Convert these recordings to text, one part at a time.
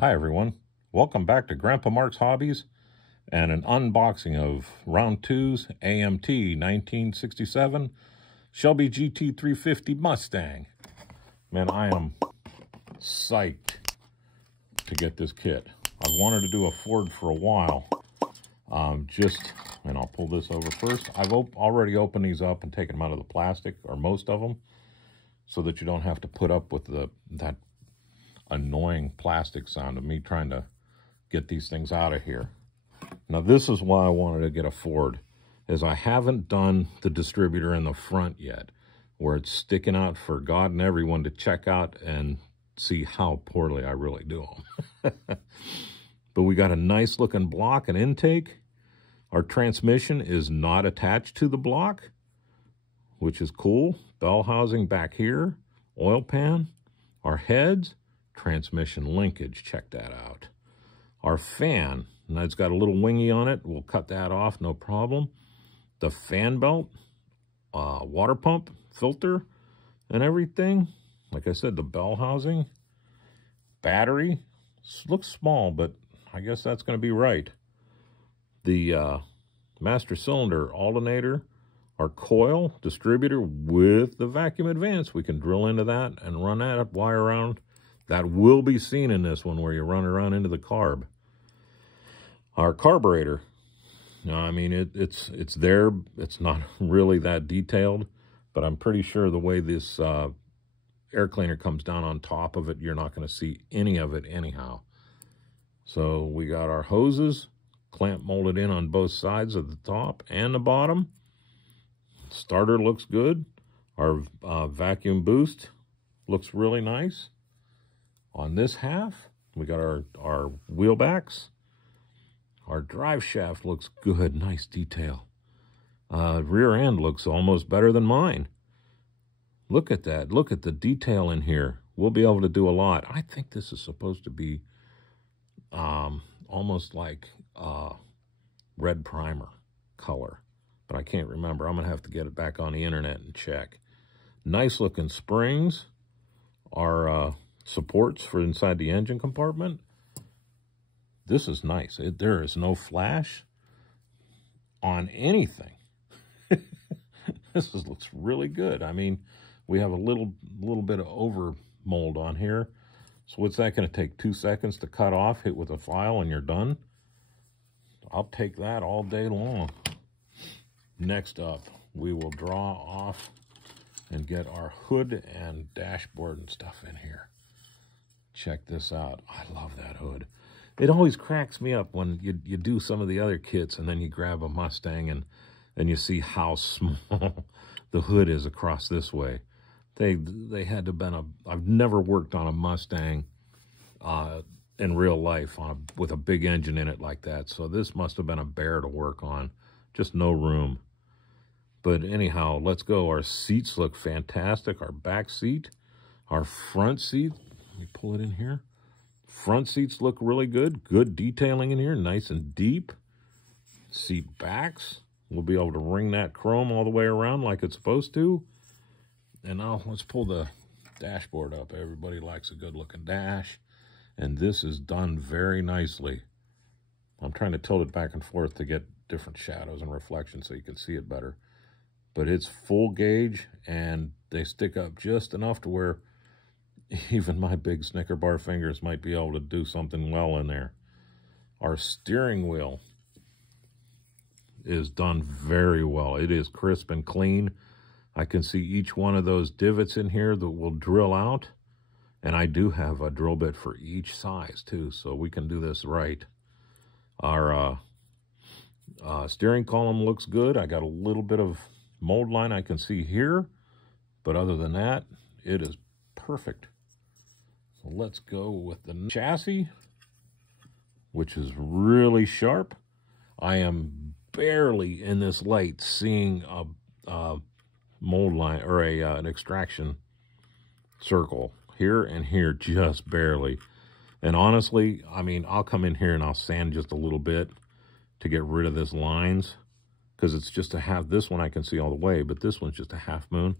Hi everyone, welcome back to Grandpa Mark's Hobbies and an unboxing of Round 2's AMT 1967 Shelby GT350 Mustang. Man, I am psyched to get this kit. I've wanted to do a Ford for a while. And I'll pull this over first. I've already opened these up and taken them out of the plastic, or most of them, so that you don't have to put up with that annoying plastic sound of me trying to get these things out of here. Now this is why I wanted to get a Ford, is I haven't done the distributor in the front yet, where it's sticking out for God and everyone to check out and see how poorly I really do them. But we got a nice looking block and intake. Our transmission is not attached to the block, which is cool. Bell housing back here, oil pan, our heads, transmission linkage, check that out. Our fan, and it's got a little wingy on it, we'll cut that off, no problem. The fan belt, water pump, filter, and everything. Like I said, the bell housing, battery, looks small, but I guess that's going to be right. The master cylinder alternator, our coil distributor with the vacuum advance. We can drill into that and run that wire around. That will be seen in this one where you run around into the carb. Our carburetor. Now, I mean, it's there. It's not really that detailed, but I'm pretty sure the way this air cleaner comes down on top of it, you're not going to see any of it anyhow. So we got our hoses, clamp molded in on both sides of the top and the bottom. Starter looks good. Our vacuum boost looks really nice. On this half, we got our wheel backs. Our drive shaft looks good, nice detail. Rear end looks almost better than mine. Look at that, look at the detail in here. We'll be able to do a lot. I think this is supposed to be almost like red primer color, but I can't remember. I'm gonna have to get it back on the internet and check. Nice looking springs. Our supports for inside the engine compartment. This is nice. There is no flash on anything. Looks really good. I mean, we have a little bit of over mold on here. So what's that going to take? 2 seconds to cut off, hit with a file, and you're done? I'll take that all day long. Next up, we will draw off and get our hood and dashboard and stuff in here. Check this out. I love that hood. It always cracks me up when you do some of the other kits and then you grab a Mustang and you see how small the hood is across this way. They had to have been I've never worked on a Mustang in real life with a big engine in it like that. So this must have been a bear to work on. Just no room. But anyhow, let's go. Our seats look fantastic. Our back seat, our front seat. Let me pull it in here. Front seats look really good. Good detailing in here, nice and deep. Seat backs. We'll be able to ring that chrome all the way around like it's supposed to. And now let's pull the dashboard up. Everybody likes a good looking dash. And this is done very nicely. I'm trying to tilt it back and forth to get different shadows and reflections so you can see it better. But it's full gauge and they stick up just enough to where even my big Snicker bar fingers might be able to do something well in there. Our steering wheel is done very well. It is crisp and clean. I can see each one of those divots in here that will drill out. And I do have a drill bit for each size too, so we can do this right. Our steering column looks good. I got a little bit of mold line I can see here, but other than that, it is perfect. So let's go with the chassis, which is really sharp. I am barely in this light seeing a mold line or an extraction circle here and here, just barely. And honestly, I mean, I'll come in here and I'll sand just a little bit to get rid of this lines, because it's just a half. This one I can see all the way, but this one's just a half moon.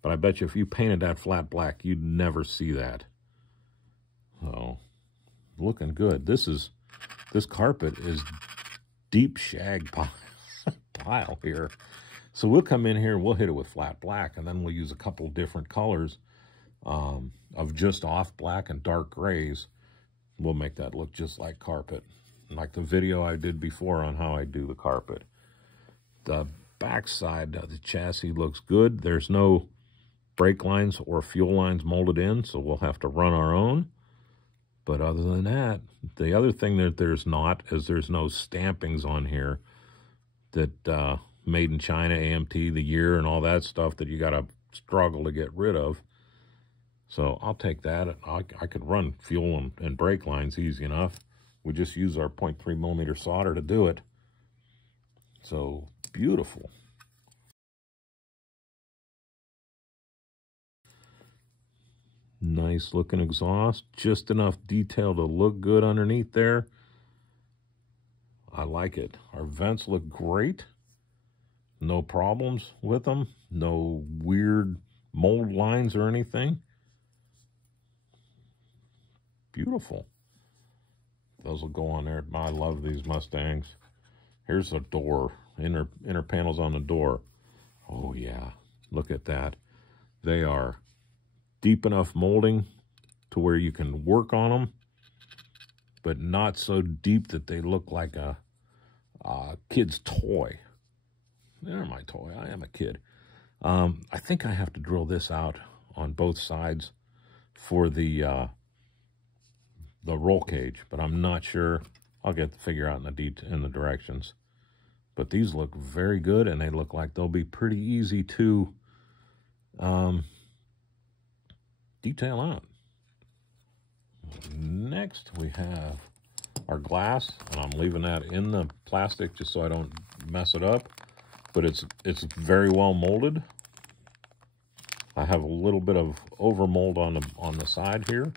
But I bet you if you painted that flat black, you'd never see that. So looking good. This carpet is deep shag pile here. So we'll come in here and we'll hit it with flat black, and then we'll use a couple different colors of just off black and dark grays. We'll make that look just like carpet, like the video I did before on how I do the carpet. The back side of the chassis looks good. There's no brake lines or fuel lines molded in, so we'll have to run our own. But other than that, the other thing that there's not is there's no stampings on here that made in China, AMT, the year, and all that stuff that you got to struggle to get rid of. So I'll take that. I could run fuel and brake lines easy enough. We just use our 0.3mm solder to do it. So beautiful. Nice looking exhaust. Just enough detail to look good underneath there. I like it. Our vents look great. No problems with them. No weird mold lines or anything. Beautiful. Those will go on there. I love these Mustangs. Here's a door. Inner panels on the door. Oh yeah. Look at that. They are deep enough molding to where you can work on them, but not so deep that they look like a kid's toy. They're my toy. I am a kid. I think I have to drill this out on both sides for the roll cage, but I'm not sure. I'll get to figure out in the directions. But these look very good, and they look like they'll be pretty easy to detail out. Next, we have our glass, and I'm leaving that in the plastic just so I don't mess it up. But it's very well molded. I have a little bit of over mold on the side here.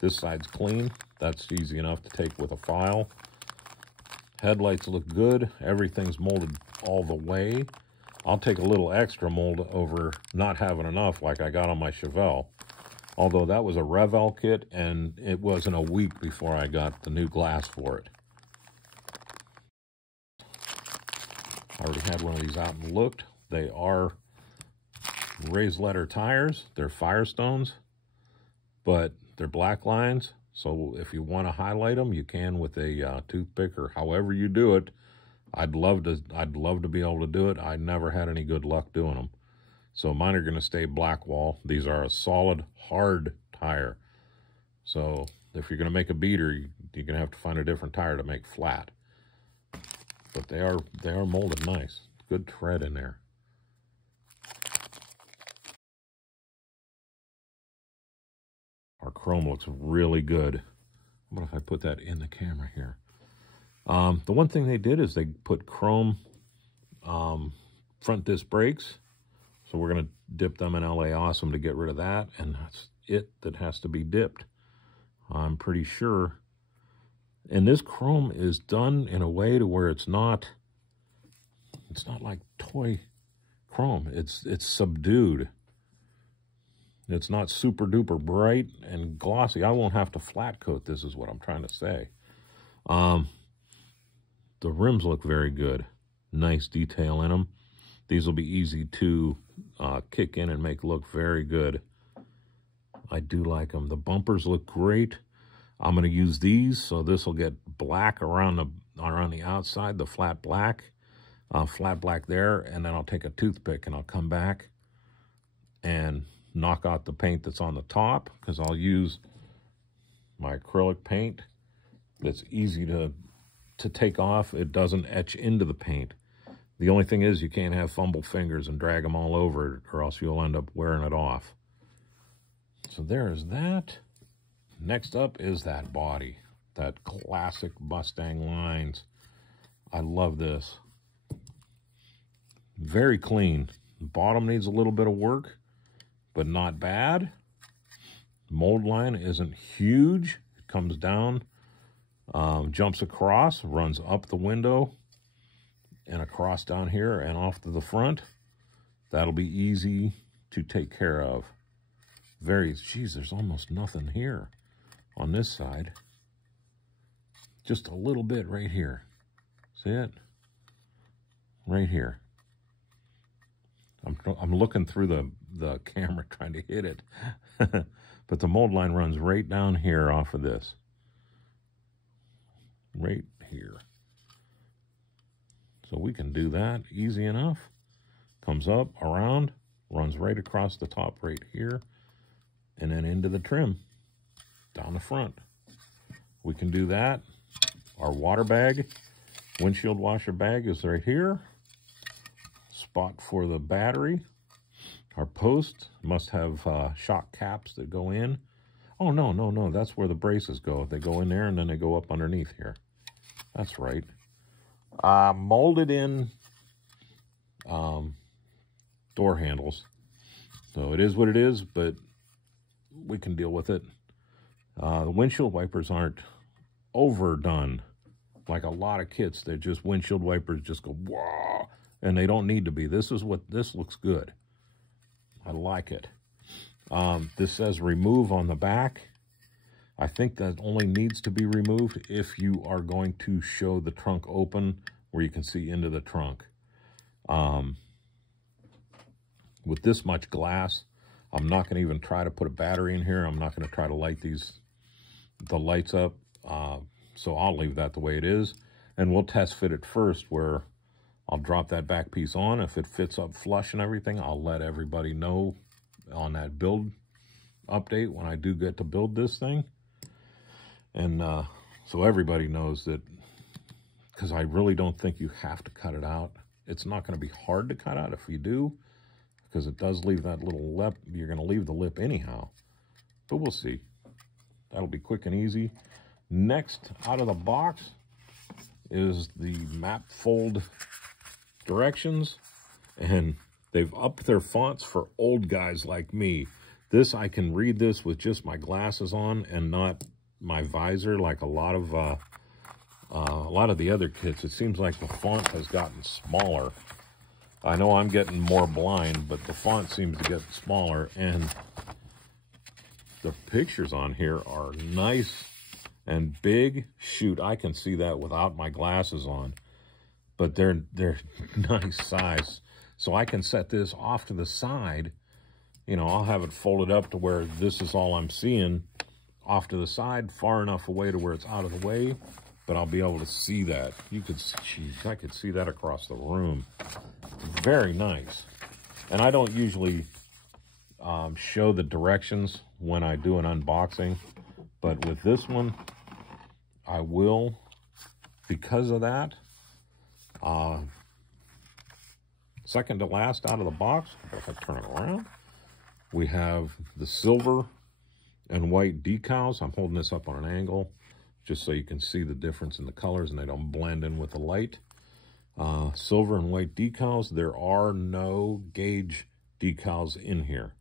This side's clean. That's easy enough to take with a file. Headlights look good. Everything's molded all the way. I'll take a little extra mold over not having enough like I got on my Chevelle. Although that was a Revell kit, and it wasn't a week before I got the new glass for it. I already had one of these out and looked. They are raised letter tires. They're Firestones, but they're black lines. So if you want to highlight them, you can with a toothpick or however you do it. I'd love to be able to do it. I never had any good luck doing them. So mine are going to stay black wall. These are a solid, hard tire. So if you're going to make a beater, you're going to have to find a different tire to make flat. But they are molded nice. Good tread in there. Our chrome looks really good. What if I put that in the camera here? The one thing they did is they put chrome front disc brakes. So we're going to dip them in LA Awesome to get rid of that. And that's it that has to be dipped, I'm pretty sure. And this chrome is done in a way to where it's not like toy chrome. It's subdued. It's not super duper bright and glossy. I won't have to flat coat this, is what I'm trying to say. The rims look very good. Nice detail in them. These will be easy to kick in and make look very good. I do like them. The bumpers look great. I'm going to use these, so this will get black around the outside, the flat black there, and then I'll take a toothpick and I'll come back and knock out the paint that's on the top, because I'll use my acrylic paint that's easy to take off. It doesn't etch into the paint. The only thing is you can't have fumble fingers and drag them all over it, or else you'll end up wearing it off. So there's that. Next up is that body, that classic Mustang lines. I love this. Very clean. The bottom needs a little bit of work, but not bad. Mold line isn't huge. It comes down, jumps across, runs up the window, and across down here and off to the front. That'll be easy to take care of. Geez, there's almost nothing here on this side. just a little bit right here. See it? Right here. I'm looking through the camera trying to hit it. But the mold line runs right down here off of this. Right here. So we can do that easy enough. Comes up, around, runs right across the top right here, and then into the trim down the front. We can do that. Our water bag, windshield washer bag is right here. Spot for the battery. Our post must have shock caps that go in. Oh, no, that's where the braces go. They go in there and then they go up underneath here. That's right. Molded in door handles. So it is what it is, but we can deal with it. The windshield wipers aren't overdone like a lot of kits. They're just windshield wipers just go, whoa, and they don't need to be. This looks good. I like it. This says remove on the back. I think that only needs to be removed if you are going to show the trunk open where you can see into the trunk. With this much glass, I'm not going to even try to put a battery in here. I'm not going to try to light the lights up. So I'll leave that the way it is. And we'll test fit it first where I'll drop that back piece on. If it fits up flush and everything, I'll let everybody know on that build update when I do get to build this thing. And so everybody knows that, because I really don't think you have to cut it out. It's not going to be hard to cut out if you do, because it does leave that little lip. You're going to leave the lip anyhow. But we'll see. That'll be quick and easy. Next, out of the box, is the map fold directions. And they've upped their fonts for old guys like me. This, I can read this with just my glasses on and not my visor like a lot of the other kits. It seems like the font has gotten smaller. I know I'm getting more blind, but the font seems to get smaller, and the pictures on here are nice and big. Shoot, I can see that without my glasses on, but they're nice size. So I can set this off to the side. You know, I'll have it folded up to where this is all I'm seeing, off to the side, far enough away to where it's out of the way, but I'll be able to see that. You could, geez, I could see that across the room. Very nice. And I don't usually show the directions when I do an unboxing, but with this one, I will, because of that. Second to last out of the box, if I turn it around, we have the silver and white decals. I'm holding this up on an angle just so you can see the difference in the colors and they don't blend in with the light. Silver and white decals. There are no gauge decals in here.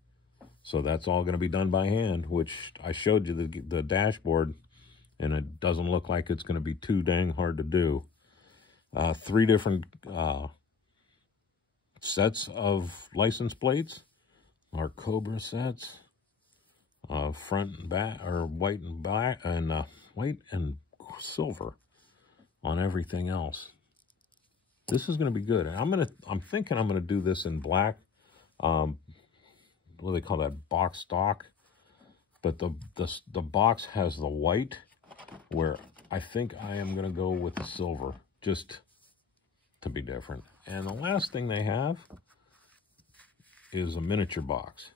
So that's all going to be done by hand, which I showed you the dashboard, and it doesn't look like it's going to be too dang hard to do. 3 different sets of license plates. Our Cobra sets. Front and back, or white and black, and white and silver on everything else. This is going to be good. And I'm thinking I'm going to do this in black. What do they call that? Box stock. But the box has the white, where I think I am going to go with the silver, just to be different. And the last thing they have is a miniature box.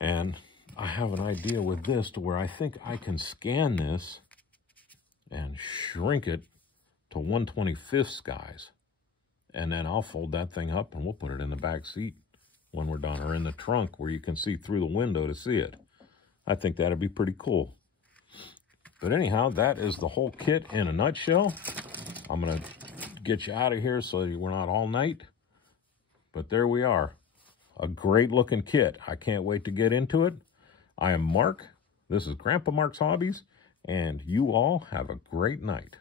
And I have an idea with this to where I think I can scan this and shrink it to 1/25 guys. And then I'll fold that thing up and we'll put it in the back seat when we're done, or in the trunk where you can see through the window to see it. I think that'd be pretty cool. But anyhow, that is the whole kit in a nutshell. I'm going to get you out of here so we're not all night. But there we are. A great looking kit. I can't wait to get into it. I am Mark. This is Grandpa Mark's Hobbies, and you all have a great night.